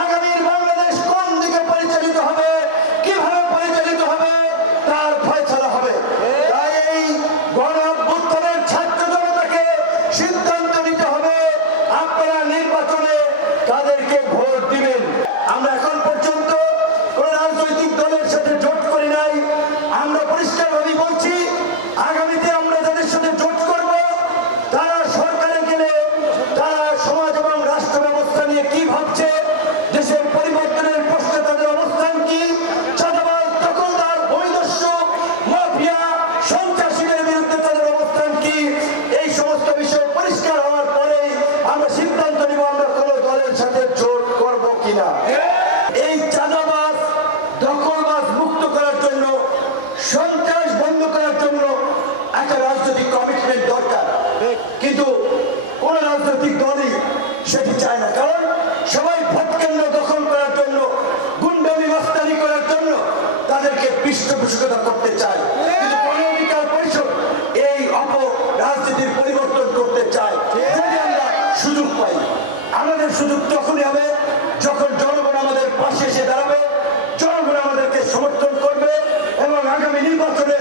আগামীর বাংলাদেশ কোন দিকে পরিচালিত হবে, কিভাবে পরিচালিত হবে তার ফয়সালা হবে। তাই এই গণ অভ্যুত্থানের ছাত্র জনতাকে সিদ্ধান্ত নিতে হবে আপনারা নির্বাচনে কাদেরকে ভোট দিবেন। আমরা এখন পর্যন্ত কোন রাজনৈতিক দলের সাথে জোট করি নাই। আমরা পরিষ্কারভাবে বলছি, আগামীতে আমরা যাদের সাথে জোট করব তারা সরকারে গেলে তারা সমাজ এবং রাষ্ট্র ব্যবস্থা নিয়ে কি ভাবছে, দেশের পরিবর্তনের প্রশ্নে তাদের অবস্থান কি, চাঁদাবাজ, দখলদার, বৈদস্যু, মাফিয়া, সন্ত্রাসীদের বিরুদ্ধে তাদের অবস্থান কি, এই সমস্ত বিষয় পরিষ্কার হওয়ার পরেই আমরা সিদ্ধান্ত নিব আমরা কোন দলের সাথে জোট করব কিনা। এই চাঁদাবাজ, দখলবাজ মুক্ত করার জন্য, সন্ত্রাস বন্ধ করার জন্য একটা রাজনৈতিক কমিটমেন্ট দরকার, কিন্তু কোন রাজনৈতিক দলই সেটি চায় না। কারণ সবাই ভোট কেন্দ্র দখল করার জন্য, গুন্ডামি মাস্তানি করার জন্য তাদেরকে পৃষ্ঠপোষকতা করতে চায়, কিন্তু গণ অধিকার পরিষদ এই রাজনীতির পরিবর্তন করতে চায়। যদি আমরা সুযোগ পাই, আমাদের সুযোগ তখনই হবে যখন জনগণ আমাদের পাশে এসে দাঁড়াবে, জনগণ আমাদেরকে সমর্থন করবে এবং আগামী নির্বাচনে